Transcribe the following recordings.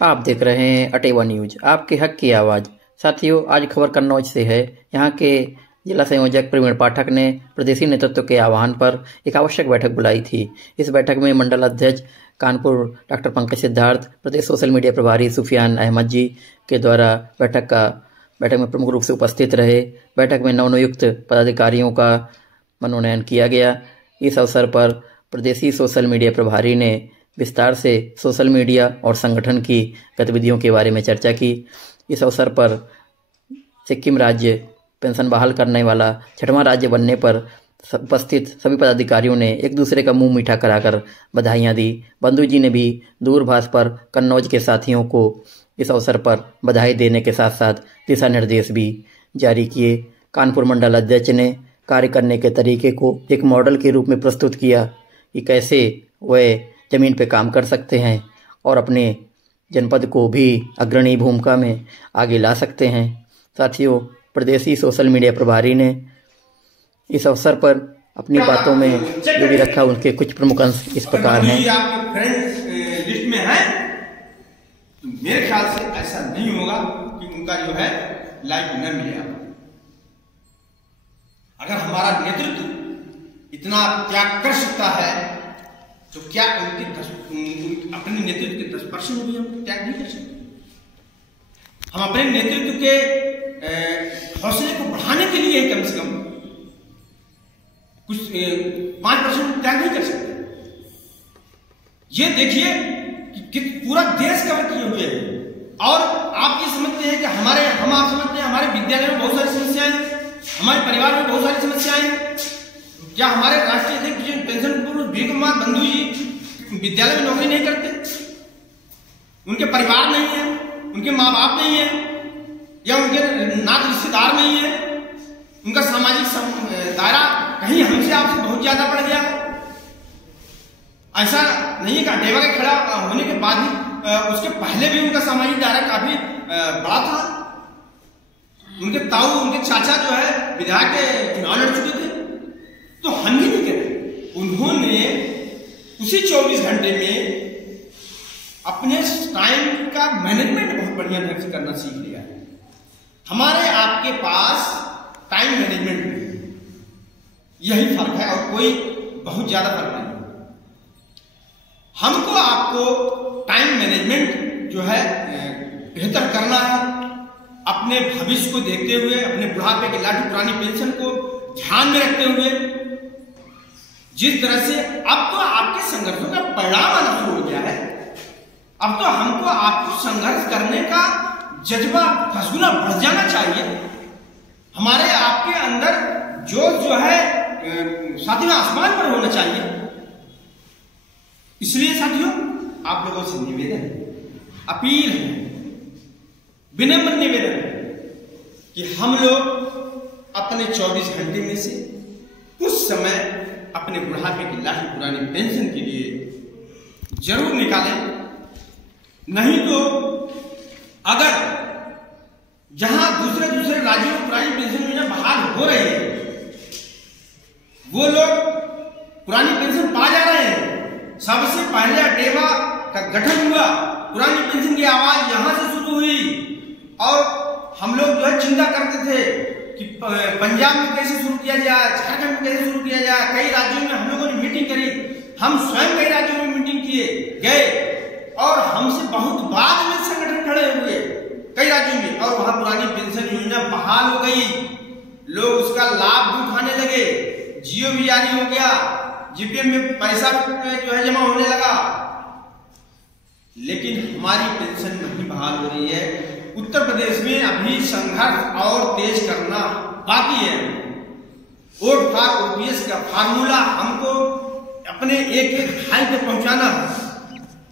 आप देख रहे हैं अटेवा न्यूज, आपके हक की आवाज़। साथियों, आज खबर कन्नौज से है। यहाँ के जिला संयोजक प्रवीण पाठक ने प्रदेशी नेतृत्व के आह्वान पर एक आवश्यक बैठक बुलाई थी। इस बैठक में मंडल अध्यक्ष कानपुर डॉक्टर पंकज सिद्धार्थ, प्रदेश सोशल मीडिया प्रभारी सुफियान अहमद जी के द्वारा बैठक में प्रमुख रूप से उपस्थित रहे। बैठक में नवनियुक्त पदाधिकारियों का मनोनयन किया गया। इस अवसर पर प्रदेशी सोशल मीडिया प्रभारी ने विस्तार से सोशल मीडिया और संगठन की गतिविधियों के बारे में चर्चा की। इस अवसर पर सिक्किम राज्य पेंशन बहाल करने वाला 6वां राज्य बनने पर उपस्थित सभी पदाधिकारियों ने एक दूसरे का मुंह मीठा कराकर बधाइयां दी। बंधु जी ने भी दूरभाष पर कन्नौज के साथियों को इस अवसर पर बधाई देने के साथ साथ दिशा निर्देश भी जारी किए। कानपुर मंडल अध्यक्ष ने कार्य करने के तरीके को एक मॉडल के रूप में प्रस्तुत किया कि कैसे वह जमीन पे काम कर सकते हैं और अपने जनपद को भी अग्रणी भूमिका में आगे ला सकते हैं। साथियों, प्रदेशी सोशल मीडिया प्रभारी ने इस अवसर पर अपनी बातों में जो भी रखा उनके कुछ प्रमुख अंश इस प्रकार हैं। आपके फ्रेंड्स लिस्ट में है, तो मेरे ख्याल से ऐसा नहीं होगा कि उनका जो है लाइक न मिले। अगर हमारा नेतृत्व इतना त्याग कर सकता है तो क्या उनके अपने नेतृत्व के 10% भी हम त्याग नहीं कर सकते? हम अपने नेतृत्व के हौसले को बढ़ाने के लिए कम से कम कुछ 5% त्याग नहीं कर सकते? ये देखिए कि पूरा देश कवर किए हुए है और आप ये समझते हैं कि आप समझते हैं हमारे विद्यालय में बहुत सारी समस्याएं, हमारे परिवार में बहुत सारी समस्याएं। क्या हमारे राष्ट्रीय अध्यक्ष पेंशन पूर्व वी कुमार बंधु जी विद्यालय में नौकरी नहीं करते? उनके परिवार नहीं है, उनके माँ बाप नहीं है या उनके नात रिश्तेदार नहीं है, उनका सामाजिक दायरा कहीं हमसे आपसे बहुत ज्यादा बढ़ गया। ऐसा नहीं है कि अटेवा के खड़ा होने के बाद ही उसके पहले भी उनका सामाजिक दायरा काफी बड़ा था। उनके ताऊ, उनके चाचा जो है विधायक के चुनाव लड़ चुके थे। तो हम ही नहीं कहते, उन्होंने उसी 24 घंटे में अपने टाइम का मैनेजमेंट बहुत बढ़िया ढंग से करना सीख लिया है। हमारे आपके पास टाइम मैनेजमेंट में यही फर्क है और कोई बहुत ज्यादा फर्क नहीं। हमको आपको टाइम मैनेजमेंट जो है बेहतर करना है। अपने भविष्य को देखते हुए, अपने बुढ़ापे के लाठी पुरानी पेंशन को ध्यान में रखते हुए, जिस तरह से अब तो आपके संघर्षों का परिणाम आना शुरू हो गया है, अब तो हमको आपको संघर्ष करने का जज्बा 10 गुना बढ़ जाना चाहिए। हमारे आपके अंदर जो है साथियों आसमान पर होना चाहिए। इसलिए साथियों, आप लोगों से निवेदन, अपील है, विनम्र निवेदन कि हम लोग अपने 24 घंटे में से कुछ समय अपने बुढ़ापे की लाठी पुरानी पेंशन के लिए जरूर निकालें। नहीं तो अगर जहां दूसरे राज्यों में पुरानी पेंशन योजना बहाल हो रही है, वो लोग पुरानी पेंशन पा जा रहे हैं। सबसे पहले अटेवा का गठन हुआ, पुरानी पेंशन की आवाज यहां से शुरू हुई और हम लोग जो है चिंता करते थे कि पंजाब में कैसे शुरू किया जाए, झारखंड में कैसे शुरू किया जाए। कई राज्यों में हम लोगों ने मीटिंग करी, हम स्वयं कई राज्यों में मीटिंग किए गए और हमसे बहुत बाद में संगठन खड़े हुए कई राज्यों में और वहां पुरानी पेंशन योजना बहाल हो गई। लोग उसका लाभ भी उठाने लगे, जियो भी जारी हो गया, जीपीएफ में पैसा जो है जमा होने लगा। लेकिन हमारी पेंशन नहीं बहाल हो रही है। उत्तर प्रदेश में अभी संघर्ष और तेज करना बाकी है। वोट फॉर ओपीएस का फार्मूला हमको अपने एक भाई पे पहुंचाना है,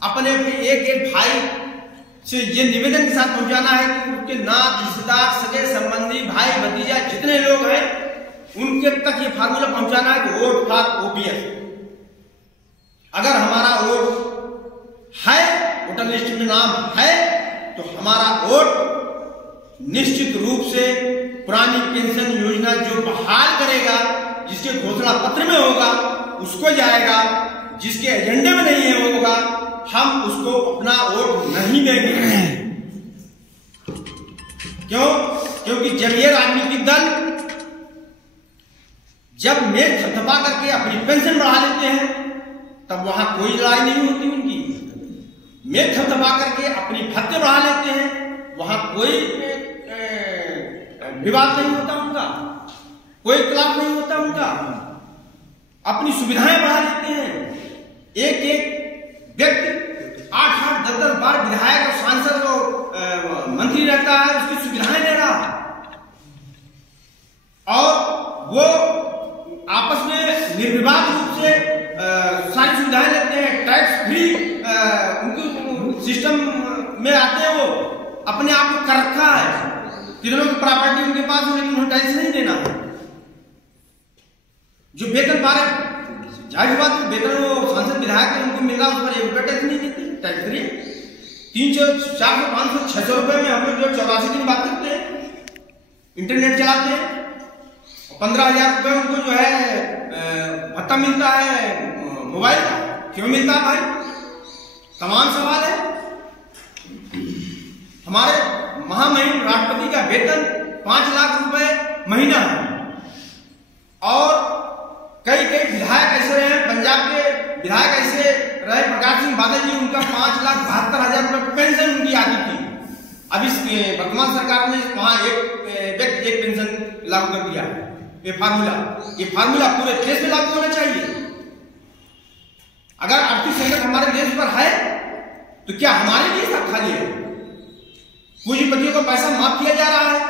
अपने एक भाई से ये निवेदन के साथ पहुंचाना है कि उनके नात रिश्तेदार, सगे संबंधी, भाई भतीजा जितने लोग हैं उनके तक ये फार्मूला पहुंचाना है कि वोट फॉर ओपीएस। अगर हमारा वोट है, वोटर लिस्ट में नाम है, तो हमारा वोट निश्चित रूप से पुरानी पेंशन योजना जो बहाल करेगा, जिसके घोषणा पत्र में होगा उसको जाएगा, जिसके एजेंडे में नहीं है होगा हम उसको अपना वोट नहीं देंगे। क्यों? क्योंकि जब ये राजनीतिक दल जब मेल थपथपा करके अपनी पेंशन बढ़ा लेते हैं तब वहां कोई लड़ाई नहीं होती उनकी। मेल थपथपा करके अपनी भत्ते बढ़ा लेते हैं वहां कोई विवाद नहीं होता उनका, कोई इख्तिलाफ नहीं होता उनका। अपनी सुविधाएं बढ़ा लेते हैं। एक एक व्यक्ति 8-8, 10-10 बार विधायक और सांसद और मंत्री रहता है, उसकी सुविधाएं ले रहा है और वो आपस में निर्विवाद रूप से सारी सुविधाएं लेते हैं। टैक्स फ्री उनके सिस्टम में आते हैं, वो अपने आप को कर रखा है। कितनों की प्रॉपर्टी उनके पास है लेकिन उन्हें टैक्स नहीं देना है। जो वेतन पा रहे, जाहिर बात है वेतन वो सांसद विधायक है उनको मिल रहा, उस पर 1 रुपया टैक्स नहीं देते। टैक्स फ्री 300, 400, 500, 600 रुपए में हम लोग जो 84 दिन बात करते हैं, इंटरनेट चलाते हैं, 15,000 रुपए उनको जो है भत्ता मिलता है मोबाइल का। क्यों मिलता है भाई? तमाम सवाल है। हमारे महामहिम राष्ट्रपति का वेतन 5 लाख रुपए महीना है और कई विधायक ऐसे रहे, पंजाब के विधायक ऐसे रहे, प्रकाश सिंह बादल जी, उनका 5,72,000 रुपए पेंशन उनकी आती थी। अब इस वर्तमान सरकार ने वहां एक व्यक्ति एक पेंशन लागू कर दिया है। ये फार्मूला पूरे देश में लागू होना चाहिए। अगर आर्थिक संकट हमारे देश पर है तो क्या हमारे लिए सब खाली है? पूंजीपतियों को पैसा माफ किया जा रहा है,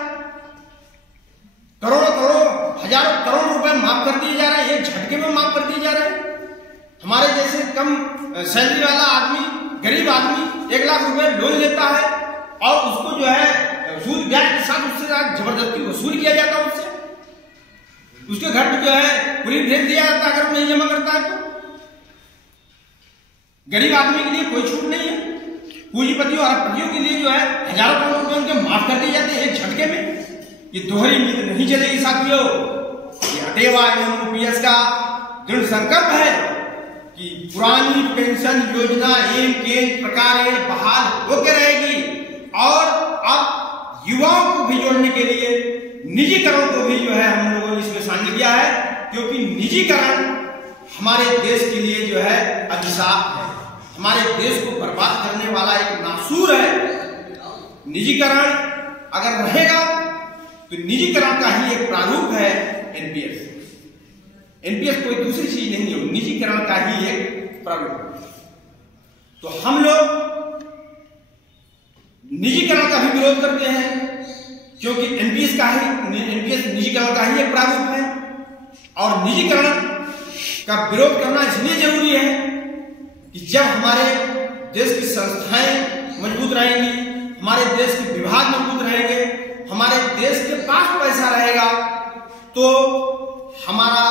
करोड़ों हजारों करोड़ रुपए माफ कर दिए जा रहे हैं, एक झटके में माफ कर दिए जा रहे हैं। हमारे जैसे कम सैलरी वाला आदमी, गरीब आदमी 1 लाख रुपए लोन लेता है और उसको जो है सूद ब्याज के साथ उससे जबरदस्ती वसूल किया जाता है, उसके घर पे जो है पूरी भेज दिया जाता है अगर वो नहीं जमा करता है तो। गरीब आदमी के लिए कोई छूट नहीं है। पूंजीपतियों और अरबपतियों के लिए जो है हजारों करोड़ रुपए उनके माफ कर दिए जाते हैं एक झटके में। ये दोहरी नीति नहीं चलेगी साथियों। ये हटेवा एमओपीएस का दृढ़ संकल्प है कि पुरानी पेंशन योजना एम केंद्र प्रकार बहाल होकर रहेगी और अब युवाओं को भी जोड़ने के लिए निजीकरण को भी जो है हम लोगों ने इसमें शामिल किया है, क्योंकि निजीकरण हमारे देश के लिए जो है अभिशाप है, हमारे देश को बर्बाद करने वाला एक नासूर है। निजीकरण अगर रहेगा तो निजीकरण का ही एक प्रारूप है एनपीएस। एनपीएस कोई दूसरी चीज नहीं है, निजीकरण का ही एक प्रारूप। तो हम लोग निजीकरण का भी विरोध करते हैं क्योंकि एनपीएस निजीकरण का ही एक प्रारूप है और निजीकरण का विरोध करना इसलिए जरूरी है कि जब हमारे देश की संस्थाएं मजबूत रहेंगी, हमारे देश के विभाग मजबूत रहेंगे, हमारे देश के पास पैसा रहेगा तो हमारा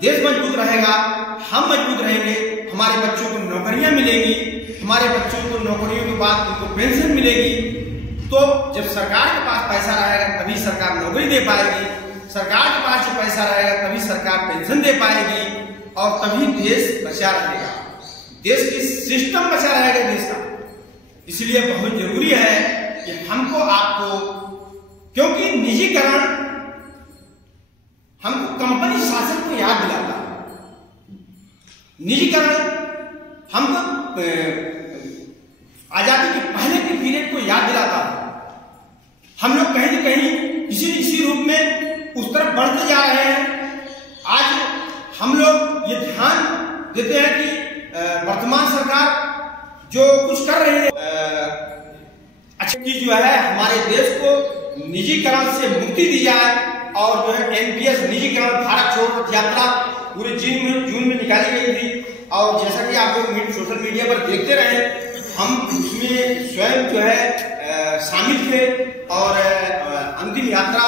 देश मजबूत रहेगा, हम मजबूत रहेंगे, हमारे बच्चों को नौकरियां मिलेंगी, हमारे बच्चों को नौकरियों के बाद उनको पेंशन मिलेगी। तो जब सरकार के पास पैसा रहेगा तभी सरकार नौकरी दे पाएगी, सरकार के पास जब पैसा रहेगा तभी सरकार पेंशन दे पाएगी और तभी देश बचा रहेगा, देश की सिस्टम बचा रहेगा देश का। इसलिए बहुत जरूरी है कि हमको आपको, क्योंकि निजीकरण हमको कंपनी शासन को याद दिलाता है, निजीकरण हमको आजादी के पहले के पीरियड को याद दिलाता है। हम लोग कहीं न कहीं किसी न किसी रूप में उस तरफ बढ़ते जा रहे हैं। आज हम लोग ये ध्यान देते हैं कि वर्तमान सरकार जो कुछ कर रही है अच्छी चीज जो है हमारे देश को निजीकरण से मुक्ति दी जाए और जो है एनपीएस निजीकरण भारत छोड़ो रथ यात्रा पूरे जून में निकाली गई थी और जैसा कि आप लोग सोशल मीडिया पर देखते रहे, हम उसमें स्वयं जो है शामिल थे और अंतिम यात्रा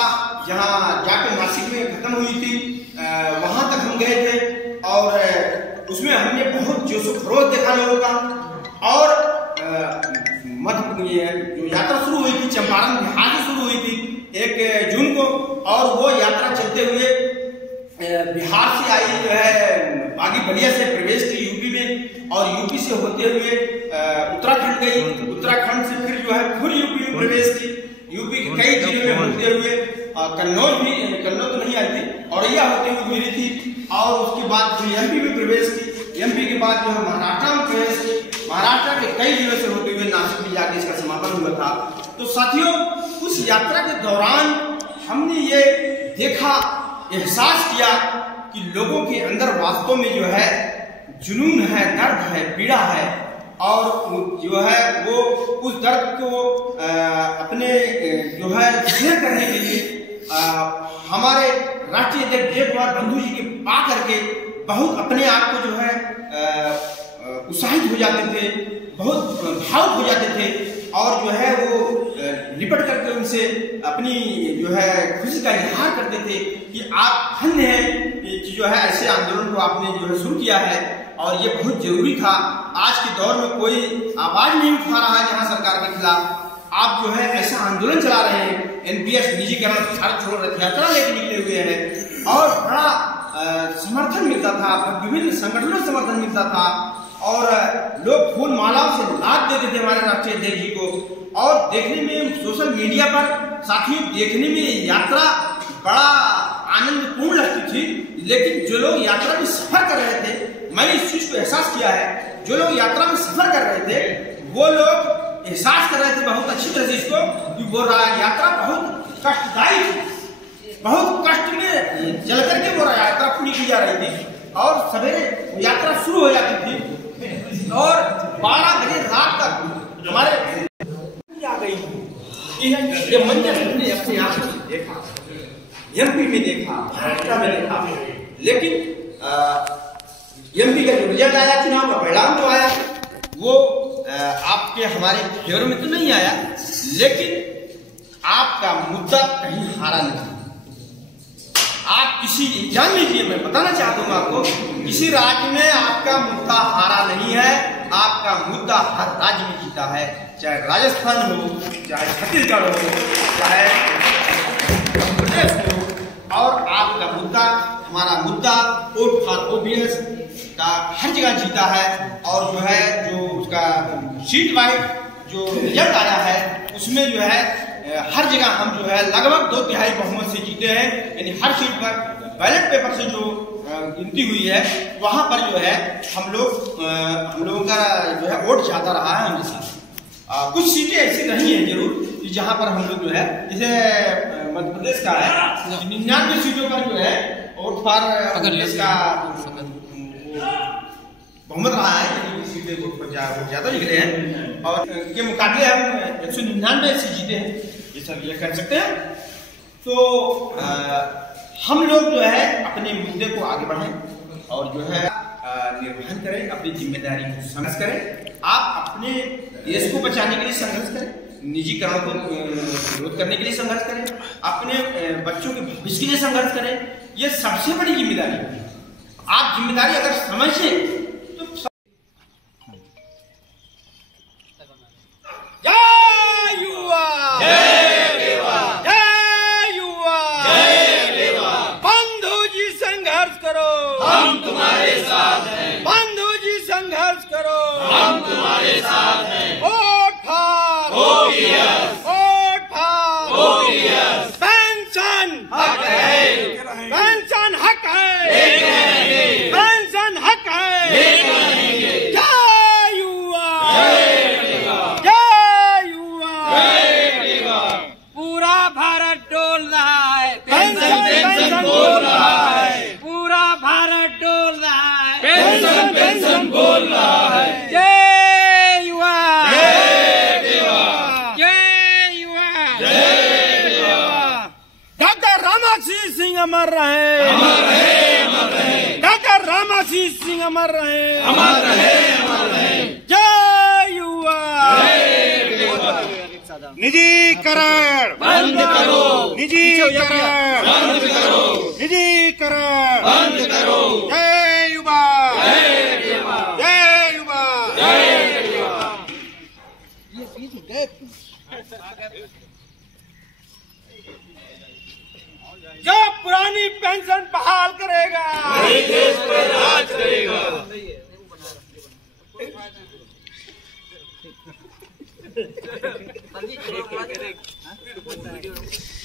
जहां जाकर नासिक में खत्म हुई थी वहां तक हम गए थे और उसमें हमने बहुत जोशो खरोश देखा लोगों का। और जो यात्रा शुरू हुई थी चंपारण बिहार से शुरू हुई थी 1 जून को और वो यात्रा चलते हुए बिहार से आई जो है बागी बलिया से प्रवेश की यूपी में और यूपी से होते हुए उत्तराखंड गई, उत्तराखंड से फिर जो है फिर यूपी में प्रवेश की, यूपी के कई जिलों में होते हुए कन्नौज तो नहीं आई थी, औरैया होते हुए मिली थी, और उसके बाद फिर एमपी में प्रवेश की, एमपी के बाद जो है महाराष्ट्र में प्रवेश की, महाराष्ट्र के कई जिलों से होते हुए नासिक में जाके इसका समापन हुआ था। तो साथियों, उस यात्रा के दौरान हमने ये देखा, एहसास किया कि लोगों के अंदर वास्तव में जो है जुनून है, दर्द है, पीड़ा है, और जो है वो उस दर्द को अपने जो है शेयर करने के लिए हमारे राष्ट्रीय अध्यक्ष देव कुमार बंधु जी के पा करके बहुत अपने आप को जो है उत्साहित हो जाते थे, बहुत भावुक हो जाते थे, और जो है वो लिपट करके उनसे अपनी जो है खुशी का इजहार करते थे कि आप धन्य हैं कि जो है ऐसे आंदोलन को आपने जो है शुरू किया है, और ये बहुत जरूरी था। आज के दौर में कोई आवाज नहीं उठा रहा है जहां सरकार के खिलाफ, आप जो है ऐसा आंदोलन चला रहे हैं, एनपीएस निजीकरण भारत छोड़ो रथ यात्रा लेके निकले हुए हैं, और बड़ा समर्थन मिलता था, विभिन्न संगठनों से समर्थन मिलता था, और लोग फूल मालाओं से लाद देते थे हमारे राष्ट्रीय अध्यक्ष जी को। और देखने में सोशल मीडिया पर साथियों देखने में यात्रा बड़ा आनंदपूर्ण लगती थी, लेकिन जो लोग यात्रा में सफर कर रहे थे, मैंने इस चीज को एहसास किया है, जो लोग यात्रा में सफर कर रहे थे वो लोग एहसास कर रहे थे बहुत अच्छी तरह से इसको कि वो यात्रा बहुत कष्टदायी थी, बहुत कष्ट में चल करके वो यात्रा पूरी की जा रही थी, और सवेरे यात्रा शुरू हो जाती थी और 12 बजे रात तक हमारे आ गई। ये मंजर हमने अपने आप में देखा, एमपी में देखा, महाराष्ट्र में देखा, लेकिन एमपी का जो रिजल्ट आया चुनाव का परिणाम जो आया वो आपके हमारे फेवर में तो नहीं आया, लेकिन आपका मुद्दा कहीं हारा नहीं। आप किसी जान लीजिए, मैं बताना चाहता हूँ आपको, किसी राज्य में आपका मुद्दा हारा नहीं है, आपका मुद्दा हर राज्य में जीता है, चाहे राजस्थान हो, चाहे छत्तीसगढ़ हो, चाहे प्रदेश हो, और आपका मुद्दा, हमारा मुद्दा वोट फॉर ओबीएस का हर जगह जीता है, और जो है जो उसका सीट वाइज जो रिजल्ट आया है उसमें जो है हर जगह हम जो है लगभग 2/3 बहुमत से जीते हैं, यानी हर सीट पर बैलेट पेपर से जो गिनती हुई है वहां पर जो है हम लोगों का जो है वोट ज्यादा रहा है हमेशा। कुछ सीटें ऐसी रही हैं जरूर कि जहां पर हम लोग जो है, जैसे मध्य प्रदेश का है 99 सीटों पर जो है वोट फॉर ओबीएस का बहुमत रहा है, सीटें ज्यादा निकले हैं, और के मुकाबले हम 199 से जीते हैं, ये सब ये कर सकते हैं। तो हम लोग जो है अपने मुद्दे को आगे बढ़ाएं और जो है निर्वहन करें, अपनी जिम्मेदारी को समझ करें। आप अपने देश को बचाने के लिए संघर्ष करें, निजीकरण को विरोध करने के लिए संघर्ष करें, अपने बच्चों के भविष्य के लिए संघर्ष करें, ये सबसे बड़ी जिम्मेदारी है। आप जिम्मेदारी अगर समझें तो जय युवा, जय युवा, जय युवा, जय युवा। बंधु जी संघर्ष करो, हम तुम्हारे साथ हैं। बंधु जी संघर्ष करो, हम तुम्हारे साथ हैं। Vote for OBS, vote for OBS. Pension हक है, पेंशन हक है, पेंशन हक है। जय युवा, जय युवा, पूरा भारत डोल रहा है, पेंशन पेंशन बोल रहा है, पूरा भारत डोल रहा है, पेंशन पेंशन बोल रहा है। जय युवा, जय युवा, जय युवा, जय युवा। डॉक्टर रामाशीष सिंह अमर रहे, अमर रहे, अमर रहे। डॉक्टर रामाशीष सिंह अमर रहे, अमर रहे, अमर रहे। जय युवा, जय युवा। निजीकरण बंद करो, निजीकरण बंद करो, निजीकरण बंद करो। जय युवा, जय युवा, जय युवा, जय युवा। जो पुरानी पेंशन बहाल करेगा, देश पर राज करेगा। सर जी